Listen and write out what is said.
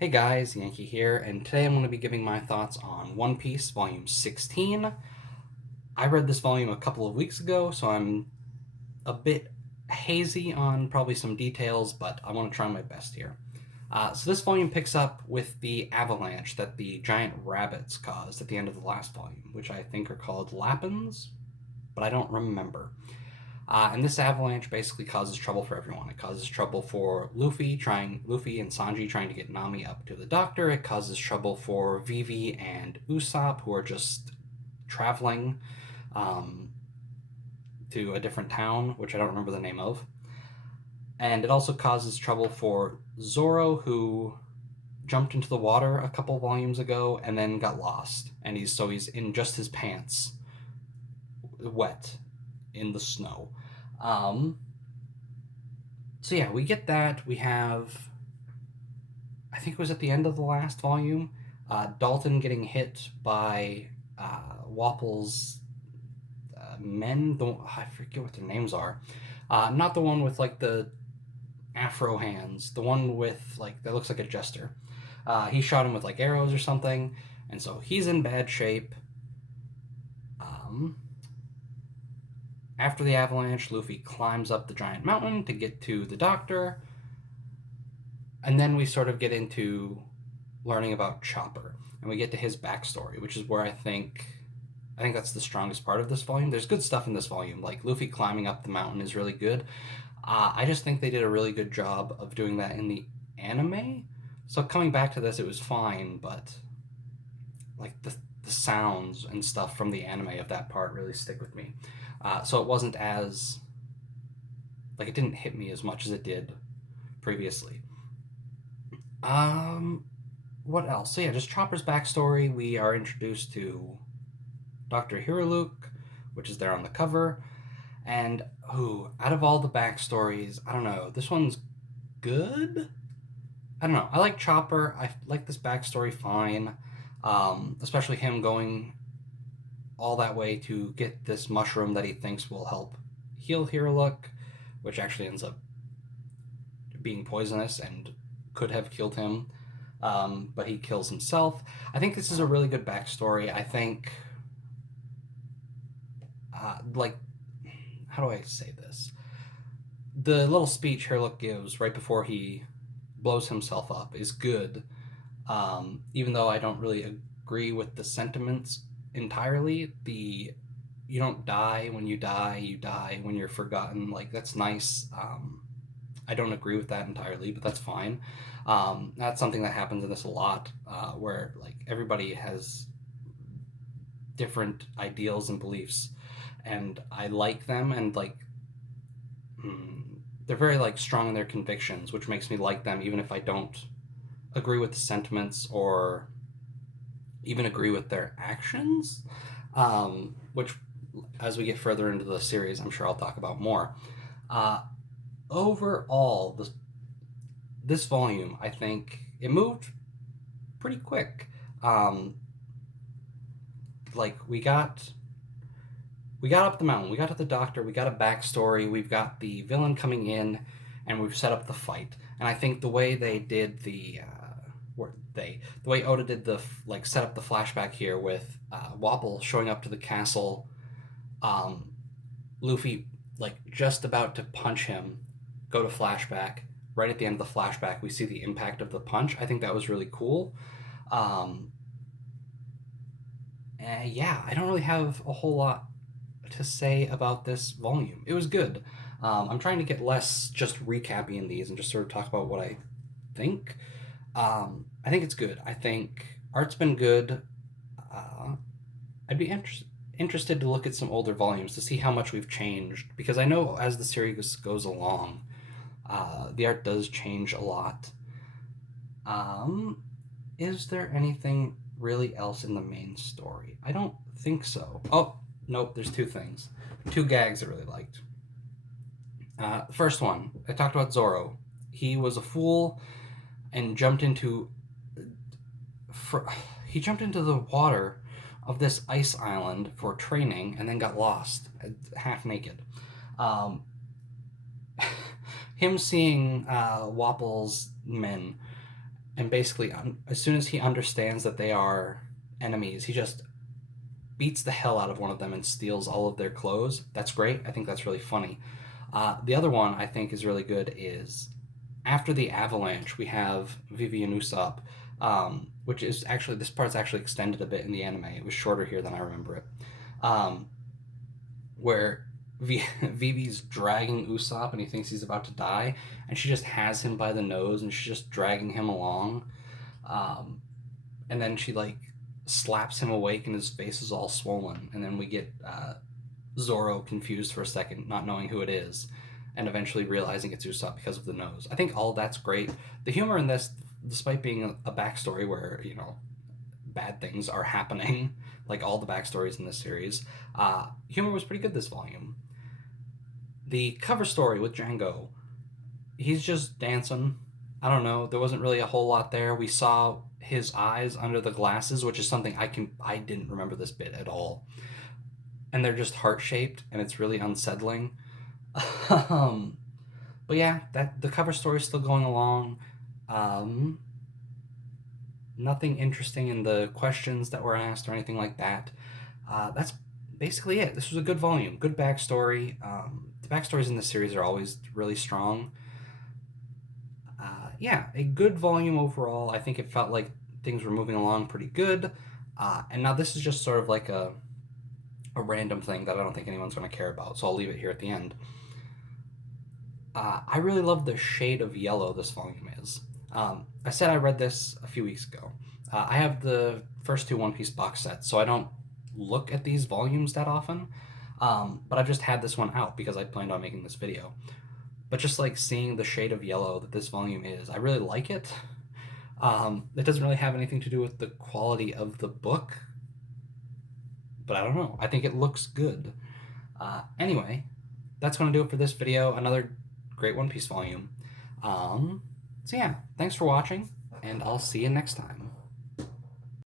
Hey guys, Yankee here, and today I'm going to be giving my thoughts on One Piece Volume 16. I read this volume a couple of weeks ago, so I'm a bit hazy on probably some details, but I want to try my best here. So this volume picks up with the avalanche that the giant rabbits caused at the end of the last volume, which I think are called Lapins, but I don't remember. And this avalanche basically causes trouble for everyone. It causes trouble for Luffy and Sanji trying to get Nami up to the doctor. It causes trouble for Vivi and Usopp, who are just traveling um, to a different town, which I don't remember the name of. And it also causes trouble for Zoro, who jumped into the water a couple volumes ago and then got lost. And he's in just his pants, wet in the snow. Um, so yeah, we get that. We have, I think it was at the end of the last volume, Dalton getting hit by Wapple's men. I forget what their names are. Not the one with like the afro hands. The one with like that looks like a jester. He shot him with like arrows or something, and so he's in bad shape. Um, After the avalanche, Luffy climbs up the giant mountain to get to the doctor, and then we sort of get into learning about Chopper, and we get to his backstory, which is where I think that's the strongest part of this volume. There's good stuff in this volume, like Luffy climbing up the mountain is really good. I just think they did a really good job of doing that in the anime. So coming back to this, it was fine, but like the sounds and stuff from the anime of that part really stick with me. So it wasn't as like it didn't hit me as much as it did previously. Um, what else? So yeah, just Chopper's backstory. We are introduced to Dr. Hiruluk, which is there on the cover. And out of all the backstories, I don't know. This one's good. I don't know. I like Chopper. I like this backstory fine. Especially him going all that way to get this mushroom that he thinks will help heal Hiruluk, which actually ends up being poisonous and could have killed him. But he kills himself. I think this is a really good backstory. I think, like, how do I say this? The little speech Herlock gives right before he blows himself up is good, even though I don't really agree with the sentiments entirely. The you don't die when you die, you die when you're forgotten. Like, that's nice. I don't agree with that entirely, but that's fine. That's something that happens in this a lot, where like everybody has different ideals and beliefs, and I like them, and like they're very like strong in their convictions, which makes me like them, even if I don't agree with the sentiments or even agree with their actions. Which, as we get further into the series, I'm sure I'll talk about more. Uh, Overall, this volume, I think it moved pretty quick. Um, like we got up the mountain, we got to the doctor, we got a backstory, we've got the villain coming in, and we've set up the fight. And I think the way they did the way Oda did the like set up the flashback here with Wobble showing up to the castle, um, Luffy like just about to punch him, go to flashback. Right at the end of the flashback, we see the impact of the punch. I think that was really cool. Um, yeah, I don't really have a whole lot to say about this volume. It was good. I'm trying to get less just recapping these and just sort of talk about what I think. I think it's good. I think art's been good. Uh, I'd be interested to look at some older volumes to see how much we've changed, because I know as the series goes along, the art does change a lot. Um, is there anything really else in the main story? I don't think so. Oh, nope, there's two things. Two gags I really liked. The first one, I talked about Zoro. He was a fool and jumped into for, he jumped into the water of this ice island for training and then got lost, half naked. Um, him seeing Wapple's men and basically, as soon as he understands that they are enemies, he just beats the hell out of one of them and steals all of their clothes. That's great. I think that's really funny. The other one I think is really good is after the avalanche, we have Vivi and Usopp, which is actually, this part's actually extended a bit in the anime. It was shorter here than I remember it. Um, where Vivi's dragging Usopp and he thinks he's about to die, and she just has him by the nose and she's just dragging him along. Um, and then she like slaps him awake and his face is all swollen. And then we get Zoro confused for a second, not knowing who it is, and eventually realizing it's Usopp because of the nose. I think all that's great. The humor in this, despite being a backstory where, you know, bad things are happening, like all the backstories in this series, humor was pretty good this volume. The cover story with Django, he's just dancing. I don't know. There wasn't really a whole lot there. We saw his eyes under the glasses, which is something I didn't remember this bit at all. And they're just heart shaped, and it's really unsettling. um, but yeah, that the cover story is still going along. Um, Nothing interesting in the questions that were asked or anything like that. That's basically it. This was a good volume, good backstory. The backstories in this series are always really strong. Yeah, a good volume overall. I think it felt like things were moving along pretty good. And now this is just sort of like a random thing that I don't think anyone's going to care about, so I'll leave it here at the end. I really love the shade of yellow this volume is. I said I read this a few weeks ago. I have the first two One Piece box sets, so I don't look at these volumes that often. But I've just had this one out because I planned on making this video. But just like seeing the shade of yellow that this volume is, I really like it. It doesn't really have anything to do with the quality of the book, but I don't know. I think it looks good. Anyway, that's going to do it for this video. Another great One Piece volume. So yeah, thanks for watching, and I'll see you next time.